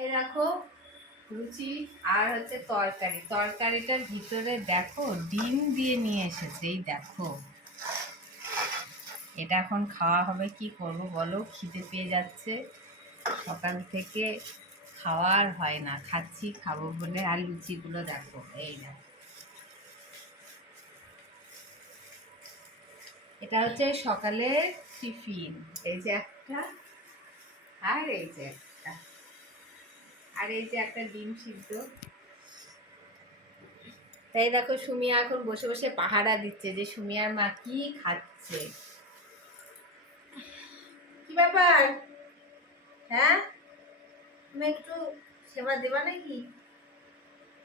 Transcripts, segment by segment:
এই লুচি আর হচ্ছে তরকারি। তরকারিটার ভিতরে দেখো, ডিম দিয়ে নিয়ে এসেছে, এই দেখো। এটা এখন খাওয়া হবে, কি করব বলো? খিদে পেয়ে যাচ্ছে। সকাল থেকে খাওয়ার হয় না, খাচ্ছি, খাব বলে। আর লুচিগুলো দেখো, এই দেখো। এটা হচ্ছে সকালের টিফিন। এই যে একটা, আর এই যে একটা। আর এই যে একটা ডিম সিদ্ধ। তাই দেখো সুমিয়া এখন বসে বসে পাহারা দিচ্ছে যে, সুমিয়ার মা কি খাচ্ছে? কি ব্যাপার? হ্যাঁ? তুমি একটু সেবা দেবা নাকি?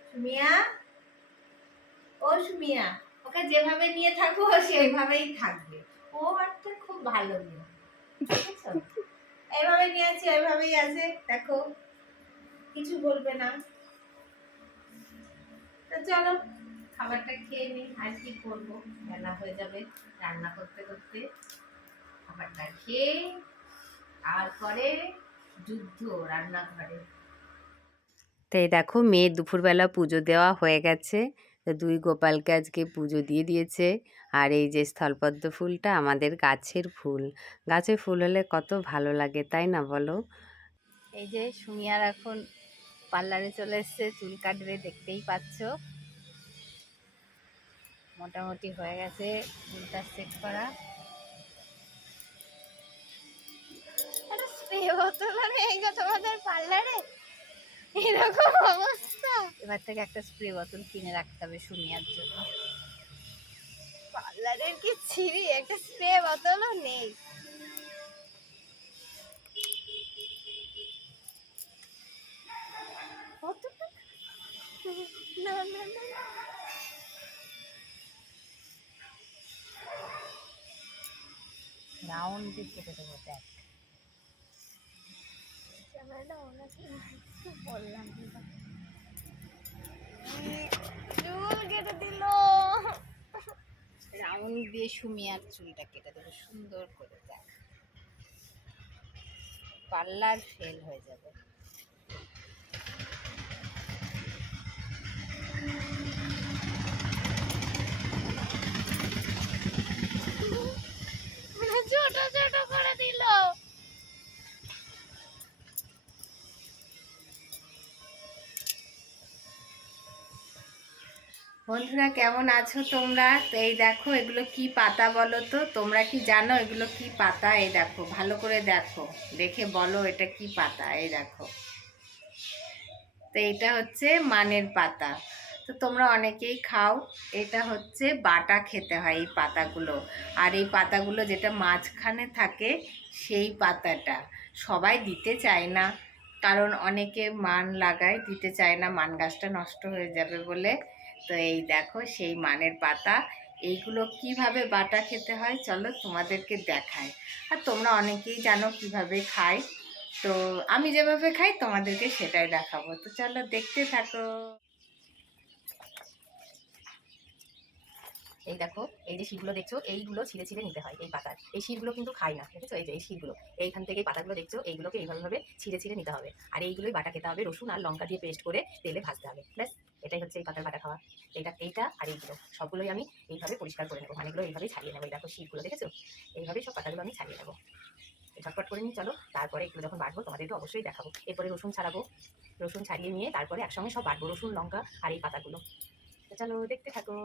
সুমিয়া? ও সুমিয়া, ওকে যেভাবে নিয়ে থাকব ও সেইভাবেই থাকবে। ও একটা খুব ভালো মেয়ে এইভাবে নিয়ে আছে, ওইভাবেই আছে, দেখো। কিছু বলবে না। তো চলো খাবারটা খেয়ে নিই আর কি করব? বেলা হয়ে যাবে রান্না করতে করতে। খাবারটা খেয়ে তারপরে যুদ্ধ রান্নাঘরে। তো এই দেখো মেয়ে দুপুরবেলা পুজো দেওয়া হয়ে গেছে। তো দুই গোপালকে আজকে পুজো দিয়ে দিয়েছে। আর এই যে স্থলপদ্ম ফুলটা আমাদের গাছের ফুল। গাছের ফুল হলে কত ভালো লাগে তাই না বলো? এই যে সুমিয়ার এখন পার্লারে চলে এসছে, চুল কাটবে, দেখতেই পাচ্ছ। মোটামুটি হয়ে গেছে চুলটা সেট করা। তোমাদের পার্লারে? এরকম অবস্থা। এবার থেকে একটা স্প্রে বোতল কিনে রাখতে হবে জন্য। পার্লারের কি ছিঁড়ি? একটা স্প্রে বোতলও নেই। না না না। রাউন্ড দিয়ে কেটে দেবো দেখ। ক্যামেরাটা ওনাকে বললাম। চুল কেটে দিল। রাউন্ড দিয়ে সুমিয়ার চুলটা কেটে দেবো সুন্দর করে দেখ। পার্লার ফেল হয়ে যাবে। বন্ধুরা, কেমন আছো তোমরা? এই দেখো, এগুলো কি পাতা বলো তো? তোমরা কি জানো এগুলো কি পাতা? এই দেখো, ভালো করে দেখো, দেখে বলো এটা কি পাতা? এই দেখো। তো এটা হচ্ছে মানের পাতা। তো তোমরা অনেকেই খাও, এটা হচ্ছে বাটা খেতে হয় এই পাতাগুলো। আর এই পাতাগুলো যেটা মাঝখানে থাকে, সেই পাতাটা সবাই দিতে চায় না। কারণ অনেকে মান লাগায়, দিতে চায় না, মান গাছটা নষ্ট হয়ে যাবে বলে। তো এই দেখো সেই মানের পাতা। এইগুলো কীভাবে বাটা খেতে হয় চলো তোমাদেরকে দেখাই। আর তোমরা অনেকেই জানো কীভাবে খায়। তো আমি যেভাবে খাই তোমাদেরকে সেটাই দেখাবো। তো চলো দেখতে থাকো। এই দেখো, এই যে শিরগুলো দেখছ, এইগুলো ছিঁড়ে ছিঁড়ে নিতে হয় এই পাতার। এই শিরগুলো কিন্তু খাই না, দেখেছ? এই যে এই শিরগুলো এইখান থেকে পাতাগুলো দেখছ, এইগুলোকে এইভাবে ভাবে ছিঁড়ে ছিঁড়ে নিতে হবে। আর এইগুলোই বাটা খেতে হবে রসুন আর লঙ্কা দিয়ে পেস্ট করে তেলে ভাজতে হবে, ব্যাস। এটাই হচ্ছে এই পাতার বাটা খাওয়া। এইটা এইটা আর এইগুলো। সবগুলোই আমি এইভাবে পরিষ্কার করে নেব। মানেগুলো এইভাবেই ছাড়িয়ে নেব। দেখো শিরগুলো দেখেছ? এইভাবেই সব পাতাগুলো আমি ছাড়িয়ে নেব। ঝটপট করে নিই, চলো। তারপরে এগুলো যখন বাটবো তোমাদেরকে অবশ্যই দেখাবো। এরপরে রসুন ছাড়াবো। রসুন ছাড়িয়ে নিয়ে তারপরে একসঙ্গে সব বাটবো রসুন, লঙ্কা আর এই পাতাগুলো। চলো, দেখতে থাকো।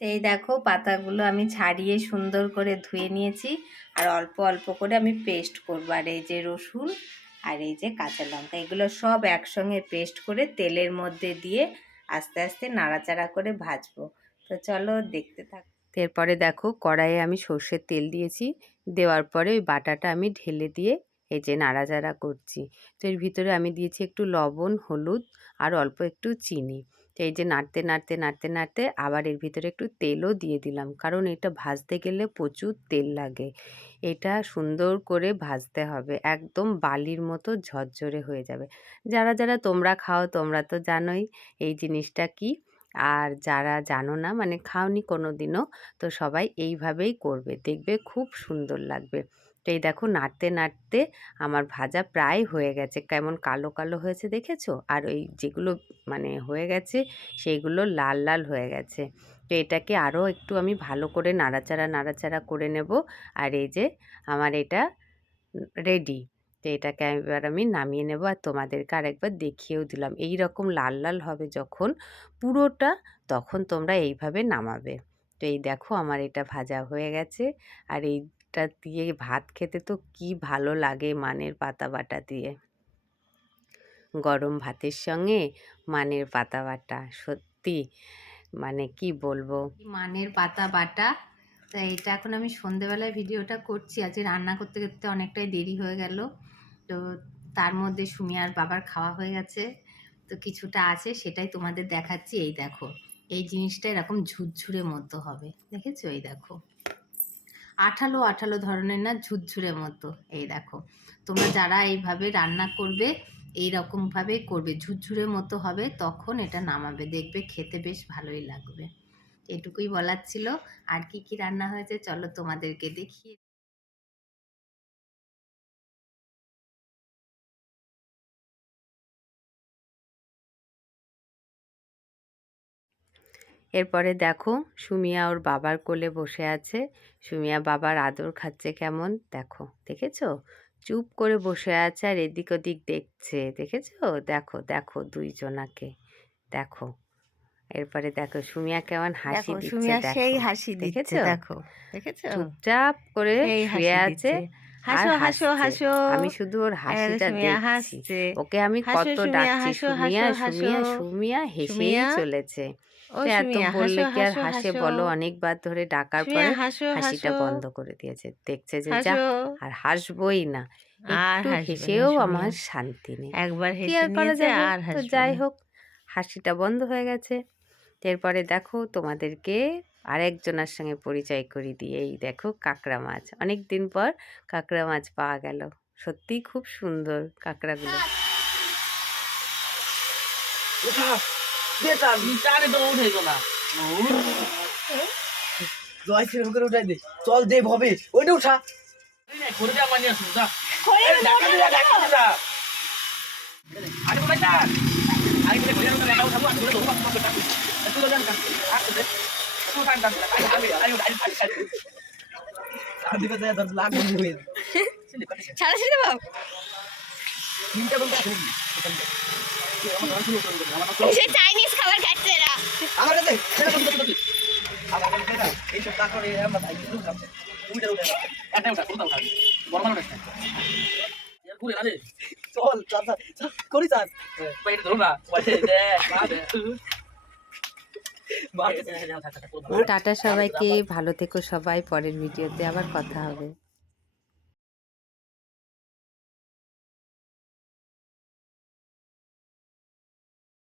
এই দেখো, পাতাগুলো আমি ছাড়িয়ে সুন্দর করে ধুয়ে নিয়েছি। আর অল্প অল্প করে আমি পেস্ট করব। আর এই যে রসুন আর এই যে কাঁচা লঙ্কা, এগুলো সব একসঙ্গে পেস্ট করে তেলের মধ্যে দিয়ে আস্তে আস্তে নাড়াচাড়া করে ভাজবো। তো চলো দেখতে থাক। এরপরে দেখো কড়াইয়ে আমি সর্ষের তেল দিয়েছি। দেওয়ার পরে ওই বাটাটা আমি ঢেলে দিয়ে এই যে নাড়াচাড়া করছি। তো এর ভিতরে আমি দিয়েছি একটু লবণ, হলুদ আর অল্প একটু চিনি। তো এই যে নাড়তে নাড়তে নাড়তে নাড়তে আবার এর ভিতরে একটু তেলও দিয়ে দিলাম। কারণ এটা ভাজতে গেলে প্রচুর তেল লাগে। এটা সুন্দর করে ভাজতে হবে। একদম বালির মতো ঝরঝরে হয়ে যাবে। যারা যারা তোমরা খাও, তোমরা তো জানোই এই জিনিসটা কি। আর যারা জানো না মানে খাওনি কোনো দিনও তো সবাই এইভাবেই করবে। দেখবে খুব সুন্দর লাগবে। এই দেখো নাড়তে নাড়তে আমার ভাজা প্রায় হয়ে গেছে। কেমন কালো কালো হয়েছে দেখেছ? আর ওই যেগুলো মানে হয়ে গেছে সেইগুলো লাল লাল হয়ে গেছে। তো এটাকে আরও একটু আমি ভালো করে নাড়াচাড়া নাড়াচাড়া করে নেব। আর এই যে আমার এটা রেডি তো এটাকে এবার আমি নামিয়ে নেব আর তোমাদেরকে আরেকবার দেখিয়েও দিলাম। এই রকম লাল লাল হবে যখন পুরোটা তখন তোমরা এইভাবে নামাবে। তো এই দেখো আমার এটা ভাজা হয়ে গেছে। আর এইটা দিয়ে ভাত খেতে তো কি ভালো লাগে মানের পাতা বাটা দিয়ে। গরম ভাতের সঙ্গে মানের পাতা বাটা সত্যি। মানে কি বলব? মানের পাতা বাটা তা এটা এখন আমি সন্ধেবেলায় ভিডিওটা করছি, আজকে রান্না করতে করতে অনেকটাই দেরি হয়ে গেল। তো তার মধ্যে সুমিয়ার বাবার খাওয়া হয়ে গেছে, তো কিছুটা আছে সেটাই তোমাদের দেখাচ্ছি। এই দেখো, এই জিনিসটা এরকম ঝুরঝুরে মতো হবে, দেখেছ? এই দেখো। আঠালো আঠালো ধরনের না ঝুরঝুরে মতো। এই দেখো, তোমরা যারা এইভাবে রান্না করবে এই রকমভাবে করবে, ঝুরঝুরে মতো হবে, তখন এটা নামাবে, দেখবে খেতে বেশ ভালোই লাগবে। এটুকুই বলার ছিল। আর কি কি রান্না হয়েছে, চলো তোমাদেরকে দেখিয়ে এরপরে দেখো সুমিয়া ওর বাবার কোলে বসে আছে সুমিয়া বাবার আদর খাচ্ছে কেমন দেখো দেখেছ চুপ করে বসে আছে আর এদিক ওদিক দেখছে দেখেছ দেখো দেখো দুইজনাকে দেখো এরপরে দেখো সুমিয়া কেমন হাসি দিচ্ছে সুমিয়া। সেই হাসি দেখেছ? দেখো দেখেছ চুপচাপ করে শুয়ে আছে। হাসো হাসো হাসো। আমি শুধু ওর হাসিটা দেখছি। ওকে আমি কত ডাকছি। সুমিয়া সুমিয়া সুমিয়া হেসেই চলেছে। এত বললে কি আর হাসে বলো? অনেকবার ধরে ডাকার পরে হাসিটা বন্ধ করে দিয়েছে। দেখছে যে যা আর হাসবই না। আর হেসেও আমার শান্তি নেই। একবার হেসে নিয়েছে আর যাই হোক হাসিটা বন্ধ হয়ে গেছে। এরপরে দেখো তোমাদেরকে আরেকজনের সঙ্গে পরিচয় করি দিই এই দেখো কাঁকড়া মাছ। অনেক দিন পর কাঁকড়া মাছ পাওয়া গেল। সত্যিই খুব সুন্দর কাঁকড়াগুলো। দে। চল দে ভবে। ওইটা উঠা। আরে চাইনিজ খাবার খাচ্ছে এরা আমার কাছে আমার কাছে না এই সব টাকা করে আমরা ভাই কিছু খাচ্ছে তুমি উঠা বড় মানুষ ঘুরে না রে চল করি চাচ বাইরে না টাটা সবাইকে ভালো থেকো সবাই পরের ভিডিওতে আবার কথা হবে